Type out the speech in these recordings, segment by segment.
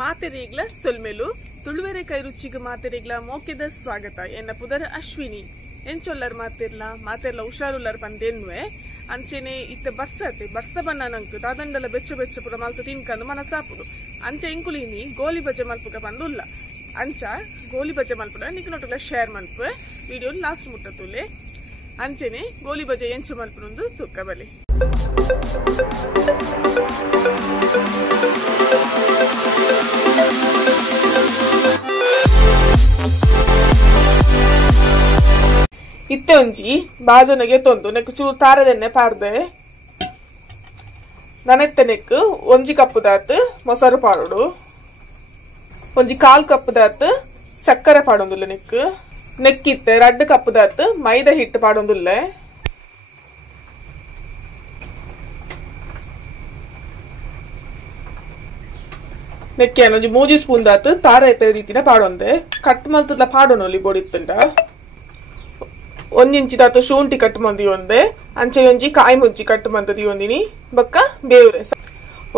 ಮಾತೆರೆಗ್ಲ ಸೊಲ್ಮೆಲು ತುಳುವೆರೆ ಕೈ ರುಚಿಗೆ ಮಾತೆರೆಗ್ಲ ಮೋಕೆದ ಸ್ವಾಗತ. ಎನ್ನ ಪುದರ ಅಶ್ವಿನಿ ಎಂಚೊಲ್ಲರ್ ಮಾತೆರ್ಲ ಹುಷಾರುಲ್ಲರ್ ಬಂದೆನ್ವೆ ಅಂಚೆನೆ ಇತ್ತೆ ಬರ್ಸ ಬನ್ನ ನಂಕು ದಾದಂಡಲ ಬೆಚ್ಚ ಪುರ ಮಲ್ತು ತಿನ್ಕಂದು ಮನಸಾಪುಡು. ಅಂಚೆ ಇಂಕುಲಿನಿ ಗೋಲಿ ಬಜೆ ಮಲ್ಪುಗ ಬಂದುಲ್ಲ. ಅಂಚ ಗೋಲಿ ಬಜೆ ಮಲ್ಪುಡ ನಿಕ್ನೊಟ್ಟುಲ ಶೇರ್ ಮಲ್ಪು ವಿಡಿಯೋ ಲಾಸ್ಟ್ ಮುಟ್ಟತುಲೆ. ಅಂಚೆನೆ ಗೋಲಿ ಬಜೆ ಎಂಚು ಮಲ್ಪುನೊಂದು ತುಕ್ಕ ಬಲಿ. ಇತ್ತೆ ಒಂಜಿ ಬಾಜೊನಗೆ ತೊಂದು ನೆಕ್ ಚೂರು ತಾರದೆನ್ನೆ ಪಾರ್ದೆ ನನೆತ್ತೆ ನೆಕ್ ಒಂಜಿ ಕಪ್ಪು ದಾತ್ ಮೊಸರು ಪಾಡೋಡು, ಒಂಜಿ ಕಾಲ್ ಕಪ್ಪು ದಾತ್ ಸಕ್ಕರೆ ಪಾಡೊಂದುಲ್ಲ ನೆಕ್ಕಿತ್ತೆ 2 ಕಪ್ಪು ದಾತ್ ಮೈದಾ ಹಿಟ್ಟು ಪಾಡೊಂದುಲ್ಲೆ. ನೆಕ್ಕೆ ಒಂಜಿ 3 ಸ್ಪೂನ್ ದಾತ್ ತಾರ ಪೆರದಿತ್ತಿನ ಪಾಡೊಂದೆ ಕಟ್ ಮಲ್ತದ ಪಾಡೊನೊಲಿ ಬೋಡಿತ್ತುಂಡ. 1 ಇಂಚಿ ದಾತ ಶುಂಠಿ ಕಟ್ ಮಂದಿ ಒಂದೆ ಅಂಚೆ ಒಂಜಿ ಕಾಯಿ ಮುಜ್ಜಿ ಕಟ್ ಮಂತದಿ ಒಂದಿನಿ ಬಕ್ಕ ಬೇವ್ರೆ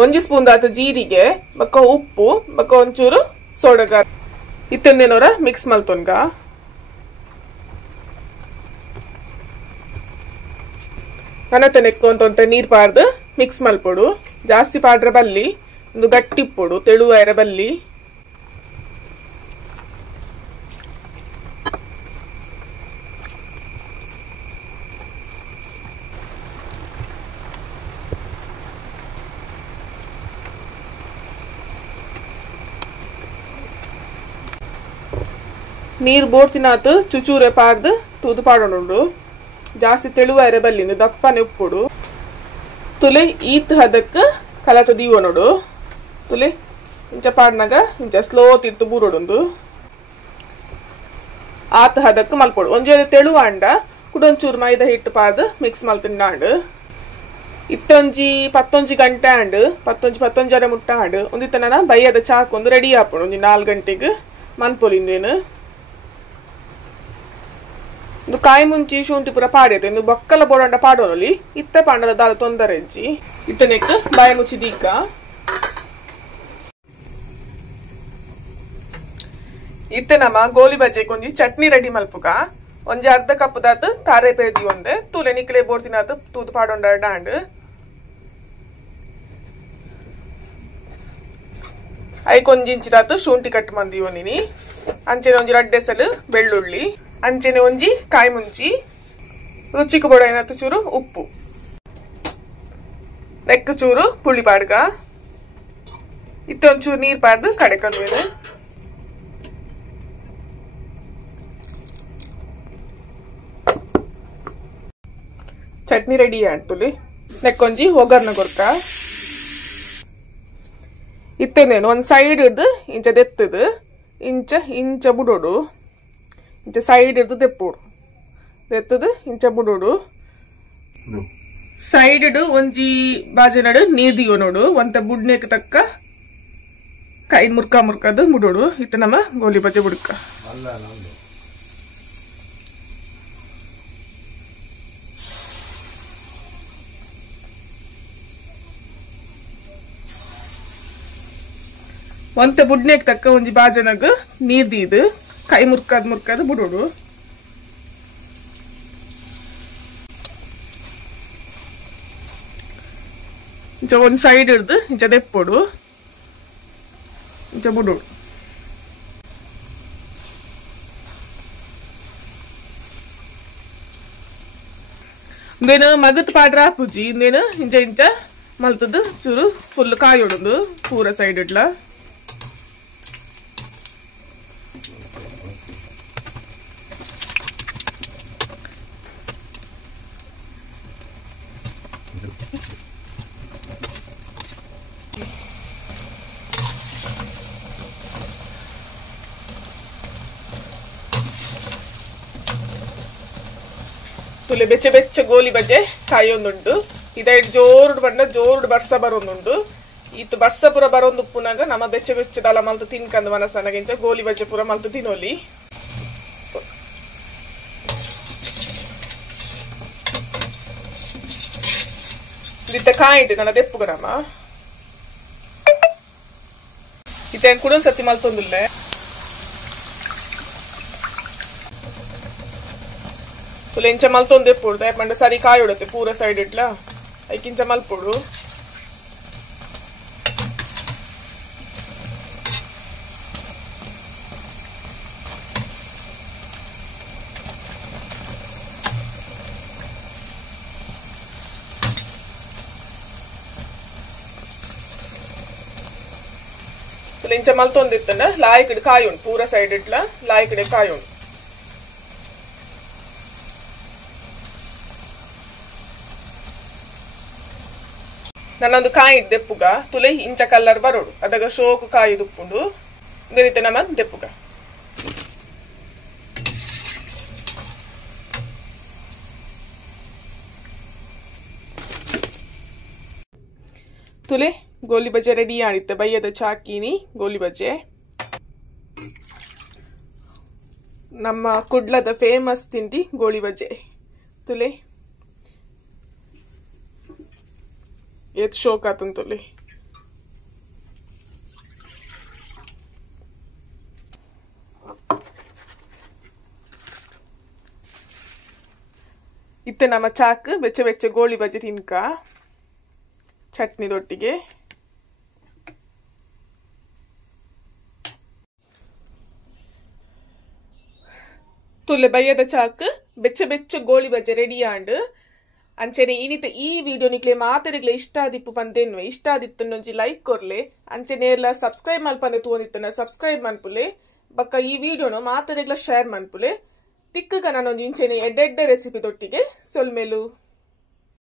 1 ಸ್ಪೂನ್ ದಾತ ಜೀರಿಗೆ ಬಕ್ಕ ಉಪ್ಪು ಬಕ್ಕ ಒಂಚೂರು ಸೋಡಗಾರ ಇತ್ತಂದೇನೋರ ಮಿಕ್ಸ್ ಮಲ್ತೊನ್ಗ. ನನತೆ ನೆಕ್ಕೊಂತ ನೀರ್ ಪಾರ್ದು ಮಿಕ್ಸ್ ಮಲ್ಪೊಡು. ಜಾಸ್ತಿ ಪಾಡ್ರೆ ಬಲ್ಲಿ ಒಂದು ಗಟ್ಟಿಪ್ಪೊಡು ತೆಳುವೈರ ಬಲ್ಲಿ. ನೀರ್ ಬೋಡ್ತಿನಾತ್ ಚುಚೂರೆ ಪಾರ್ದು ತೂದು ಪಾಡೋಣುಂಡು. ಜಾಸ್ತಿ ತೆಳುವೈರ ಬಲ್ಲಿಂದು ದಪ್ಪನೆ ಉಪ್ಪುಡು. ತುಲೆ ಈತ್ ಹದಕ್ ಕಲತ ದೀವನೋಡು. ತುಲೆ ಇಂಚ ಪಾಡ್ನಾಗ ಇಂಚ ಸ್ಲೋ ತಿರ್ತು ಬೂರೋಡು ಆತ ಹದಕ್ ಮಲ್ಪೊಡು. ಒಂಜಿ ತೆಳುವ ಅಂಡ ಕುಡೊಂಚೂರು ಮೈದಾ ಹಿಟ್ಟು ಪಾರ್ದು ಮಿಕ್ಸ್ ಮಲ್ತಿಂಡಾಂಡ್ ಇತ್ತೊಂಜಿ 11 ಗಂಟೆ ಅಂಡ್ 11 ಮುಟ್ಟ ಅಂಡ್ ಒಂದಿತ್ತನ ಬೈಯದ ಚಾಕೊಂದು ರೆಡಿ ಆಪುಡು. ಒಂಜಿ 4 ಗಂಟೆಗೆ ಮನ್ಪೊಲಿಂದೇನು ಕಾಯಿ ಮುಂಚಿ ಶುಂಠಿ ಪುರ ಪಾಡೈತೆ ಇಂದು ಬೊಕ್ಕಲ ಬೋಡಂಡ ಪಾಡೋನಲಿ ಇತ್ತ ಪಾಂಡಲ ದಾಲ ತೊಂದರೆ ಇಜ್ಜಿ ಇತ್ತ ನೆಕ್ ಬಾಯಿ ಮುಚ್ಚಿ ದೀಕ. ಇತ್ತೆ ನಮ್ಮ ಗೋಲಿ ಬಜೆ ಕೊಂಜಿ ಚಟ್ನಿ ರೆಡಿ ಮಲ್ಪುಗ. ಒಂಜಿ 1/2 ಕಪ್ ದಾತ್ ತಾರೆ ಪೆರದಿ ಒಂದೆ ತೂಲೆ ನಿಕ್ಲೆ ಬೋಡ್ತಿನಾತ್ ತೂದು ಪಾಡೊಂಡ ಡಾಂಡ್ ಐಕೊಂಜಿ ಇಂಚಿ ದಾತ್ ಶುಂಠಿ ಕಟ್ ಮಂದಿ ಒಂದಿನಿ ಅಂಚೆನೆ ಒಂಜಿ 2 ಎಸಲು ಬೆಳ್ಳುಳ್ಳಿ ಅಂಚೆನೆ ಒಂಜಿ ಕಾಯಿ ಮುಂಚಿ ರುಚಿಗೆ ಬೋಡೈನತ್ತು ಚೂರು ಉಪ್ಪು ನೆಕ್ ಚೂರು ಪುಳಿ ಪಾಡ್ಗ ಇತ್ತೆ ಒಂಚೂರು ನೀರ್ ಪಾಡ್ದು ಕಡೆಕಲ್ವೇನು. ಚಟ್ನಿ ರೆಡಿ ಆಡ್ತುಲಿ ನೆಕ್ಕೊಂಜಿ ಒಗ್ಗರ್ನ ಕೊರ್ಕ ಇತ್ತೇನೇನು ಒಂದ್ ಸೈಡ್ ಹಿಡ್ದು ಇಂಚ ದೆತ್ತದು ಇಂಚ ಬುಡೋಡು. ಇಂಚ ಸೈಡ್ ಹಿಡ್ದು ದೆಪ್ಪೋಡು ದೆತ್ತದು ಇಂಚ ಬುಡೋಡು. ಸೈಡ್ ಒಂಜಿ ಬಾಜೆ ನಡು ನೀರ್ ದಿಯೋ ನೋಡು ಒಂತ ಬುಡ್ನೆಕ್ ತಕ್ಕ ಕೈ ಮುರ್ಕದು ಬುಡೋಡು. ಇತ್ತ ನಮ್ಮ ಗೋಲಿ ಬಜೆ ಬುಡ್ಕ ಒಂತೆ ಬುಡ್ನೆಕ್ ತಕ್ಕ ಒಂಜಿ ಬಾಜನಗ ನೀರ್ ದೀದು ಕೈ ಮುರ್ಕದ್ ಬುಡೋಡು. ಇಂಚ ಒಂದ್ ಸೈಡ್ ಹಿಡ್ದು ಇಂಚ ದೆಪ್ಪೋಡು ಇಂಚ ಬುಡೋಡು. ಇಂದೇನು ಮಗತ್ ಪಾಡ್ರ ಪೂಜಿ ಇಂದೇನು ಇಂಚ ಮಲ್ತದ್ದು ಚೂರು ಫುಲ್ ಕಾಯೋಡು ಪೂರ ಸೈಡ್ ಇಡ್ಲ. ತುಲೆ ಬೆಚ್ಚ ಗೋಲಿ ಬಜೆ ಕಾಯೊಂದುಂಡು. ಇದೈಡ್ ಜೋರುಡು ಬರ್ಸ ಬರೊಂದುಂಡು. ಇತ್ತು ಬರ್ಸ ಪುರ ಬರೊಂದು ಉಪ್ಪುನಾಗ ನಮ್ಮ ಬೆಚ್ಚ ದಲ ಮಲ್ತು ತಿನ್ಕಂದು ಮನಸ್ಸನಾಗಿಂಚ ಗೋಲಿ ಬಜೆ ಪುರ ಮಲ್ತು ತಿನ್ನೋಲಿ. ದಿತ್ತ ಕಾಯಿಟ್ಟು ನನ್ನ ದೆಪ್ಪುಗರಮ್ಮ ಇತ್ತೆ ಕೂಡ ಒಂದ್ಸತಿ ಮಲ್ತೊಂದುಲ್ಲೆ ತುಲೆ ಇಂಚ ಮಲ್ತೊಂದೆ ಪೋಡ್ದು ಯಾಪಂಡ ಸರಿ ಕಾಯಿ ಹೊಡತ್ತೆ ಪೂರ ಸೈಡ್ ಇಟ್ಲ ಐಕಿಂಚ ಮಲ್ಪೋಡು ಇಂಚ ಮಲ್ತೊಂದಿತ್ತಂಡ ಲಾಯ್ಕಡೆ ಕಾಯಿ ಉಂಡು ಪೂರ ಸೈಡ್ ಇಟ್ಲ ಲಾಯ್ಕಡೆ ಕಾಯಿ ಉಂಡು ನನ್ನೊಂದು ಕಾಯಿ ಇಟ್ಟು ದೆಪ್ಪುಗ ತುಲೆ ಇಂಚ ಕಲ್ಲರ್ ಬರೋಡು ಅದಾಗ ಶೋಕು ಕಾಯಿ ದುಪ್ಪುಂಡು ಇದೇ ರೀತಿ ನಮ್ಮ ದೆಪ್ಪುಗ ತುಲೆ ಗೋಲಿ ಬಜೆ ರೆಡಿ ಆಡಿತ್ತೆ ಬಯ್ಯದ ಚಾಕಿನಿ ಗೋಲಿ ಬಜೆ ನಮ್ಮ ಕುಡ್ಲದ ಫೇಮಸ್ ತಿಂಡಿ ಗೋಳಿ ಬಜೆ ತುಲೆ ಏತ್ ಶೋಕ್ ಆತನ್ ತುಲೆ ಇತ್ತೆ ನಮ್ಮ ಚಾಕ್ ಬೆಚ್ಚ ಬೆಚ್ಚ ಗೋಳಿ ಬಜೆ ತಿನ್ಕ ಚಟ್ನಿದೊಟ್ಟಿಗೆ ತುಲೆ ಬಯ್ಯದ ಚಾಕ್ ಬೆಚ್ಚ ಬೆಚ್ಚ ಗೋಳಿ ಬಜೆ ರೆಡಿ ಆಂಡ್ ಅಂಚನೆ ಇನಿತ ಈ ವಿಡಿಯೋ ನಿಕ್ಲೆ ಮಾತೆರೆಗ್ಲೆ ಇಷ್ಟ ಆದಿಪ್ಪು ಪಂದೇನ್ವೆ ಇಷ್ಟ ಆದಿತ್ತು ಒಂಜಿ ಲೈಕ್ ಕೊರ್ಲೆ ಅಂಚನೆ ಎಲ್ಲ ಸಬ್ಸ್ಕ್ರೈಬ್ ಮಲ್ಪಂದೆ ತೋನಿತ್ತನ ಸಬ್ಸ್ಕ್ರೈಬ್ ಮನ್ಪುಲೆ ಬಕ್ಕ ಈ ವಿಡಿಯೋನು ಮಾತೆರೆಗ್ಲ ಶೇರ್ ಮನ್ಪುಲೆ ತಿಕ್ಕಗ ನಾನೊಂದು ಇಂಚೆನೆ ಎಡ್ಡೆಡ್ಡೆ ರೆಸಿಪಿ ದೊಟ್ಟಿಗೆ ಸೊಲ್ಮೆಲು